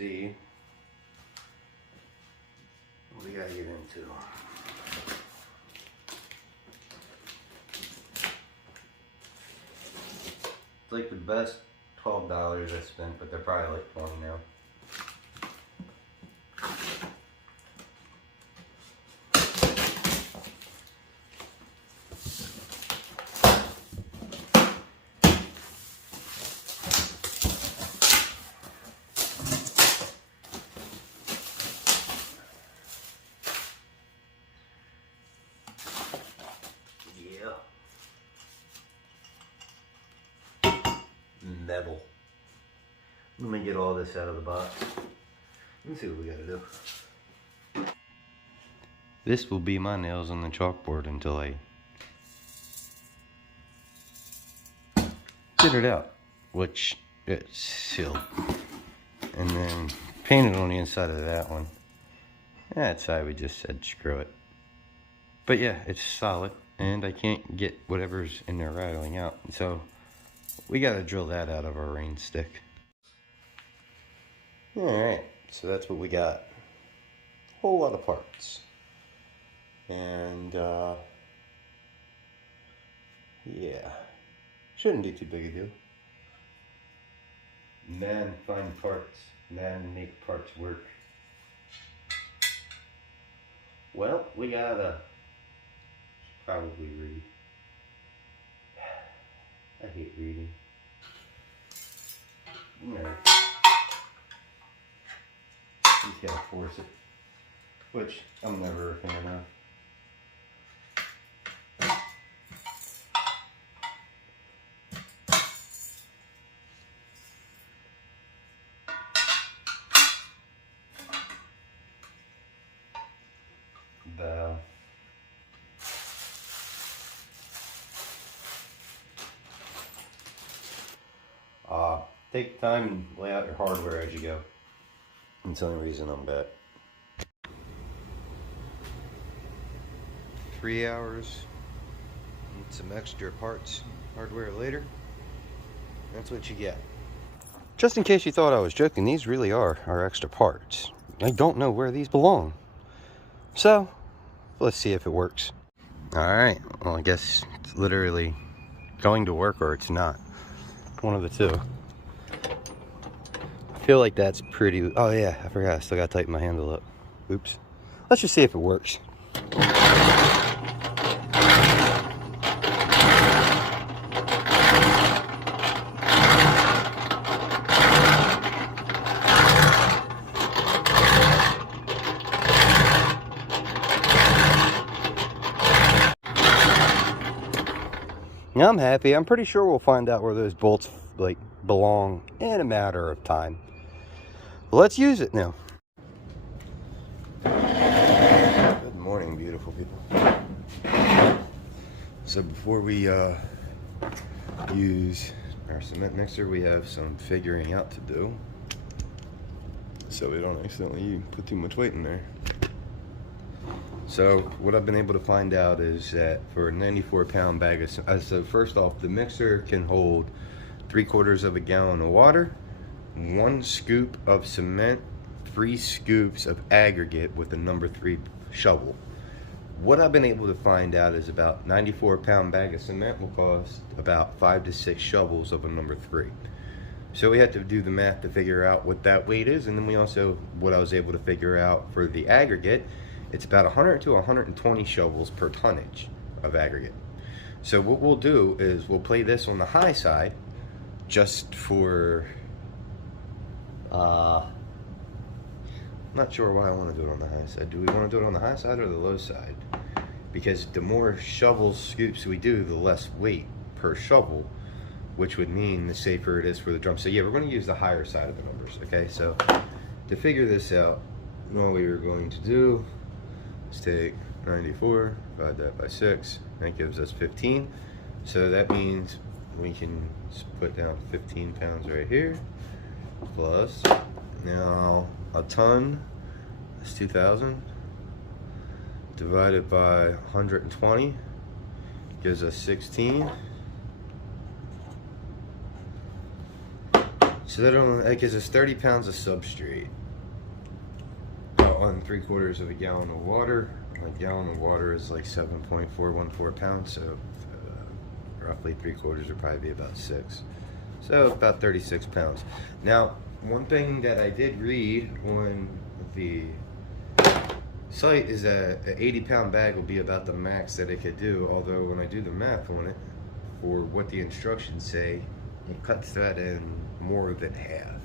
see what we gotta get into. It's like the best $12 I spent, but they're probably like 20 now. Metal. Let me get all this out of the box. Let's see what we gotta do. This will be my nails on the chalkboard until I get it out, which it's sealed. And then painted on the inside of that one. That side we just said screw it. But yeah, it's solid and I can't get whatever's in there rattling out. So we gotta drill that out of our rain stick. Alright, so that's what we got. A whole lot of parts. And yeah, shouldn't be too big a deal. Man find parts, man make parts work. Well, we gotta probably read. I hate reading. No. Just gotta force it. Which I'm never a fan of. Take time and lay out your hardware as you go. That's the only reason I'm back. 3 hours. Need some extra parts, hardware later. That's what you get. Just in case you thought I was joking, these really are our extra parts. I don't know where these belong. So, let's see if it works. Alright, well I guess it's literally going to work or it's not. One of the two. I feel like that's pretty... Oh yeah, I forgot. I still gotta tighten my handle up. Oops. Let's just see if it works. Now I'm happy. I'm pretty sure we'll find out where those bolts like belong in a matter of time. Let's use it now. Good morning, beautiful people. So before we use our cement mixer, we have some figuring out to do, so we don't accidentally put too much weight in there. So what I've been able to find out is that for a 94-pound bag of so first off, the mixer can hold 3/4 of a gallon of water, 1 scoop of cement, 3 scoops of aggregate with a number 3 shovel. What I've been able to find out is about 94-pound bag of cement will cost about 5 to 6 shovels of a number 3. So we had to do the math to figure out what that weight is, and then we also, what I was able to figure out for the aggregate, it's about 100 to 120 shovels per tonnage of aggregate. So what we'll do is we'll play this on the high side just for, I'm not sure why I want to do it on the high side. Do we want to do it on the high side or the low side? Because the more shovels, scoops we do, the less weight per shovel, which would mean the safer it is for the drum. So yeah, we're going to use the higher side of the numbers, okay? So to figure this out, what we are going to do is take 94, divide that by 6, that gives us 15. So that means we can put down 15 pounds right here, plus, now a ton is 2,000, divided by 120, gives us 16. So that gives us 30 pounds of substrate on 3/4 of a gallon of water. A gallon of water is like 7.414 pounds, so roughly 3/4 would probably be about 6. So about 36 pounds. Now, one thing that I did read on the site is that an 80-pound bag will be about the max that it could do, although when I do the math on it, for what the instructions say, it cuts that in more than half.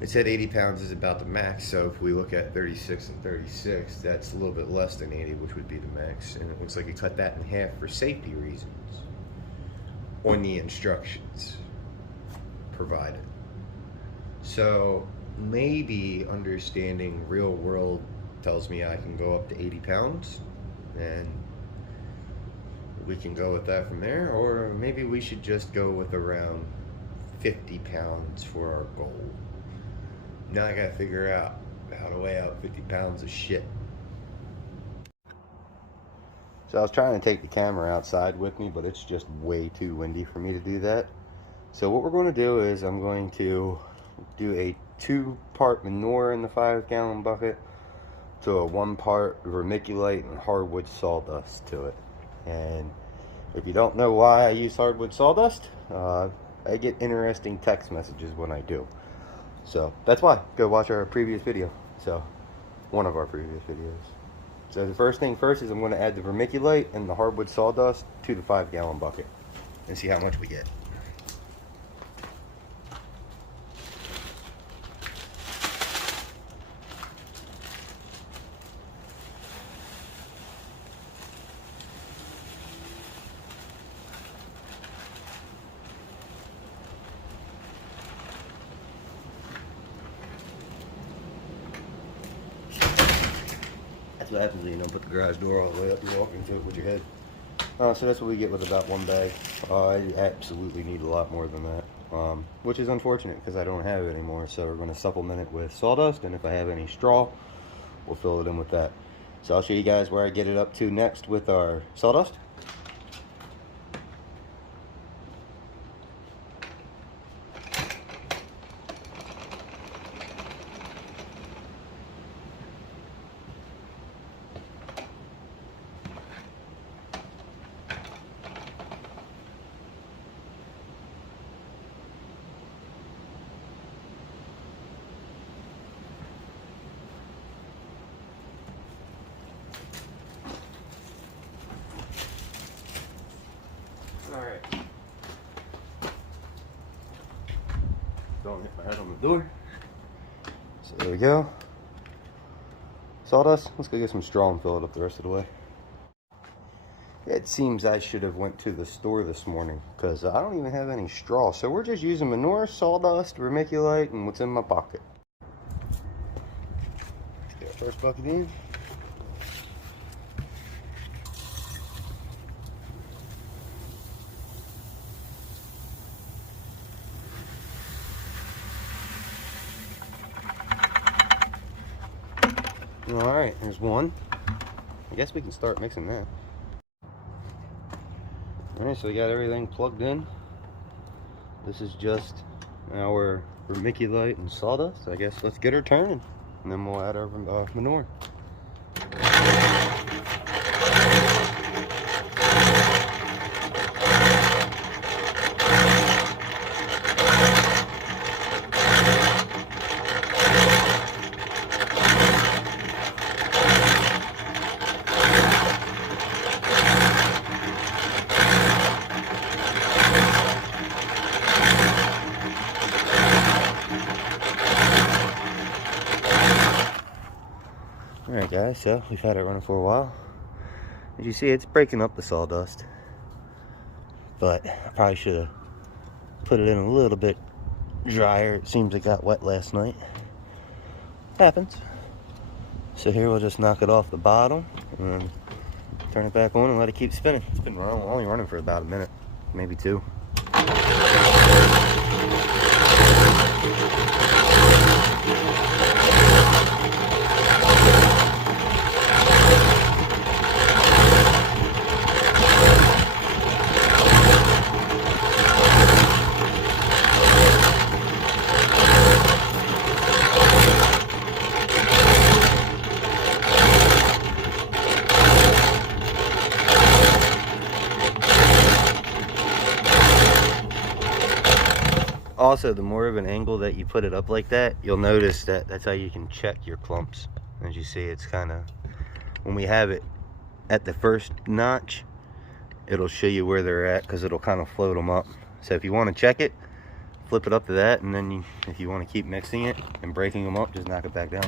It said 80 pounds is about the max, so if we look at 36 and 36, that's a little bit less than 80, which would be the max, and it looks like it cut that in half for safety reasons on the instructions provided. So maybe understanding real world tells me I can go up to 80 pounds, and we can go with that from there, or maybe we should just go with around 50 pounds for our goal. Now I gotta figure out how to weigh out 50 pounds of shit. So I was trying to take the camera outside with me, but it's just way too windy for me to do that. So what we're going to do is I'm going to do a 2-part manure in the 5-gallon bucket to a 1-part vermiculite and hardwood sawdust to it. And if you don't know why I use hardwood sawdust, I get interesting text messages when I do. So that's why. Go watch our previous video. So, one of our previous videos. So the first thing first is I'm going to add the vermiculite and the hardwood sawdust to the 5-gallon bucket and see how much we get. That's what happens when you don't put the garage door all the way up. You walk into it with your head. So that's what we get with about 1 bag. I absolutely need a lot more than that, which is unfortunate because I don't have it anymore. So we're going to supplement it with sawdust, and if I have any straw, we'll fill it in with that. So I'll show you guys where I get it up to next with our sawdust. Alright. Don't hit my head on the door. So there we go. Sawdust. Let's go get some straw and fill it up the rest of the way. It seems I should have went to the store this morning because I don't even have any straw. So we're just using manure, sawdust, vermiculite, and what's in my pocket. Let's get our first bucket in. Alright, there's one. I guess we can start mixing that. Alright, so we got everything plugged in. This is just our vermiculite and sawdust. I guess let's get her turning, and then we'll add our manure. Alright guys, so we've had it running for a while. As you see, it's breaking up the sawdust. But I probably should have put it in a little bit drier. It seems it got wet last night. Happens. So here we'll just knock it off the bottom and turn it back on and let it keep spinning. It's been only running for about a minute, maybe 2. Also, the more of an angle that you put it up like that, you'll notice that that's how you can check your clumps. As you see, it's kind of, when we have it at the first notch, it'll show you where they're at because it'll kind of float them up. So if you want to check it, flip it up to that, and then if you want to keep mixing it and breaking them up, just knock it back down.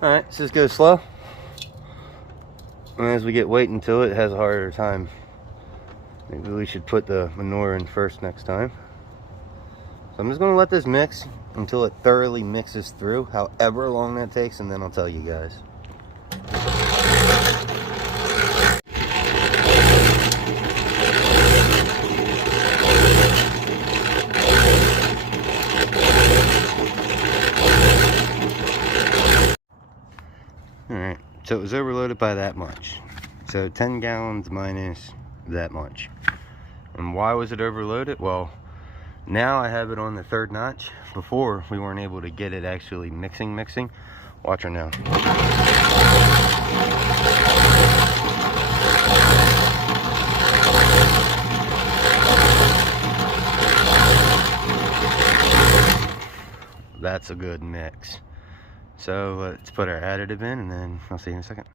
Alright, so just go slow. And as we get weight into it, it has a harder time. Maybe we should put the manure in first next time. So I'm just going to let this mix until it thoroughly mixes through, however long that takes, and then I'll tell you guys. Alright, so it was overloaded by that much. So 10 gallons minus that much. And why was it overloaded? Well, now I have it on the third notch. Before, we weren't able to get it actually mixing. Watch her now. That's a good mix. So let's put our additive in, and then I'll see you in a second.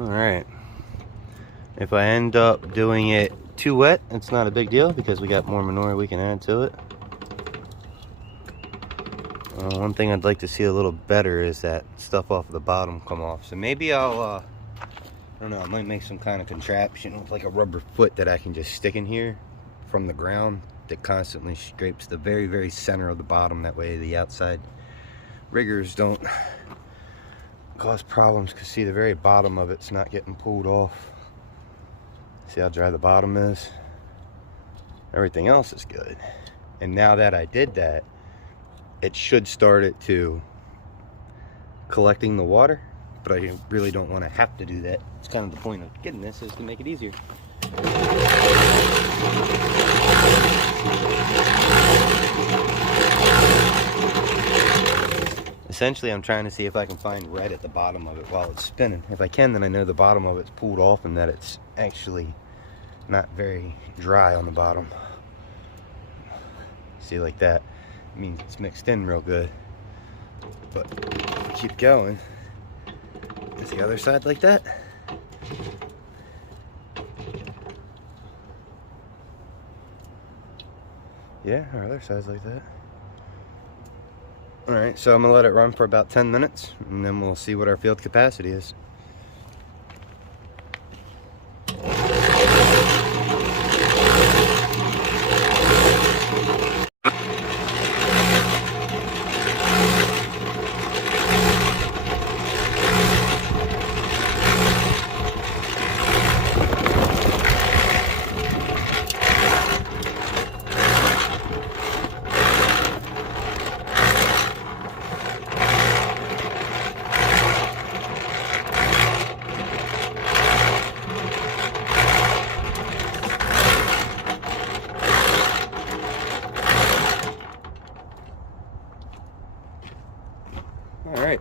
Alright, if I end up doing it too wet, it's not a big deal because we got more manure we can add to it. One thing I'd like to see a little better is that stuff off the bottom come off. So maybe I'll, I don't know, I might make some kind of contraption with like a rubber foot that I can just stick in here from the ground that constantly scrapes the very, very center of the bottom. That way the outside riggers don't cause problems, because see, the very bottom of it's not getting pulled off. See how dry the bottom is? Everything else is good. And now that I did that, it should start it to collecting the water, but I really don't want to have to do that. It's kind of the point of getting this, is to make it easier. Essentially, I'm trying to see if I can find red at the bottom of it while it's spinning. If I can, then I know the bottom of it's pulled off and that it's actually not very dry on the bottom. See, like that, it means it's mixed in real good. But keep going. Is the other side like that? Yeah, our other side's like that. Alright, so I'm going to let it run for about 10 minutes, and then we'll see what our field capacity is. Alright,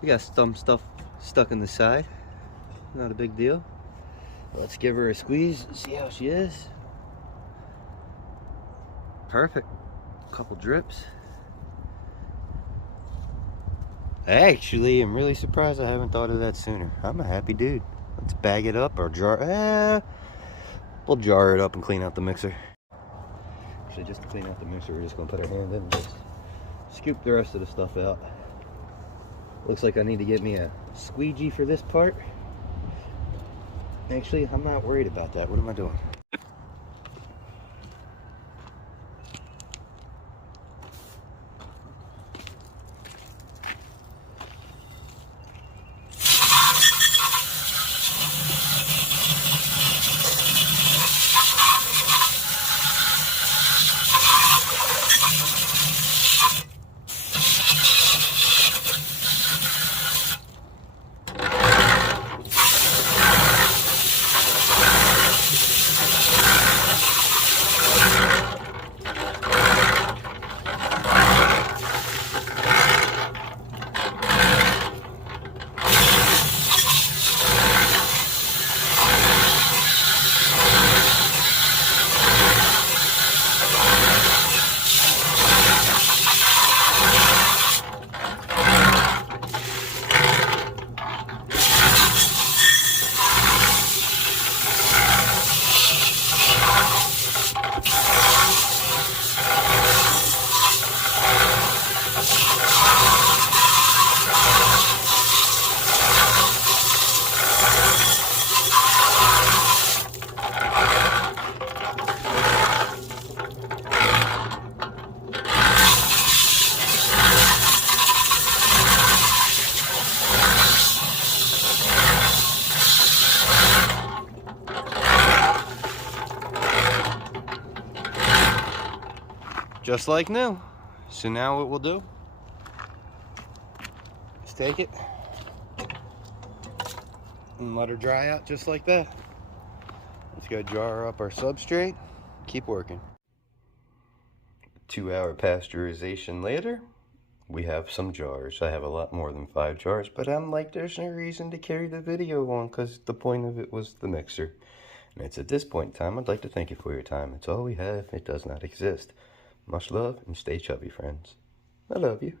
we got some stuff stuck in the side, not a big deal. Let's give her a squeeze and see how she is. Perfect. Couple drips. Actually, I'm really surprised I haven't thought of that sooner. I'm a happy dude. Let's bag it up or jar. We'll jar it up and clean out the mixer. Actually, just to clean out the mixer, we're just gonna put our hand in and just scoop the rest of the stuff out. Looks like I need to get me a squeegee for this part. Actually, I'm not worried about that. What am I doing? Just like new. So now what we'll do is take it and let her dry out just like that. Let's go jar up our substrate. Keep working. 2-hour pasteurization later, we have some jars. I have a lot more than 5 jars, but I'm like, there's no reason to carry the video on because the point of it was the mixer. And it's at this point in time, I'd like to thank you for your time. It's all we have. It does not exist. Much love and stay chubby, friends. I love you.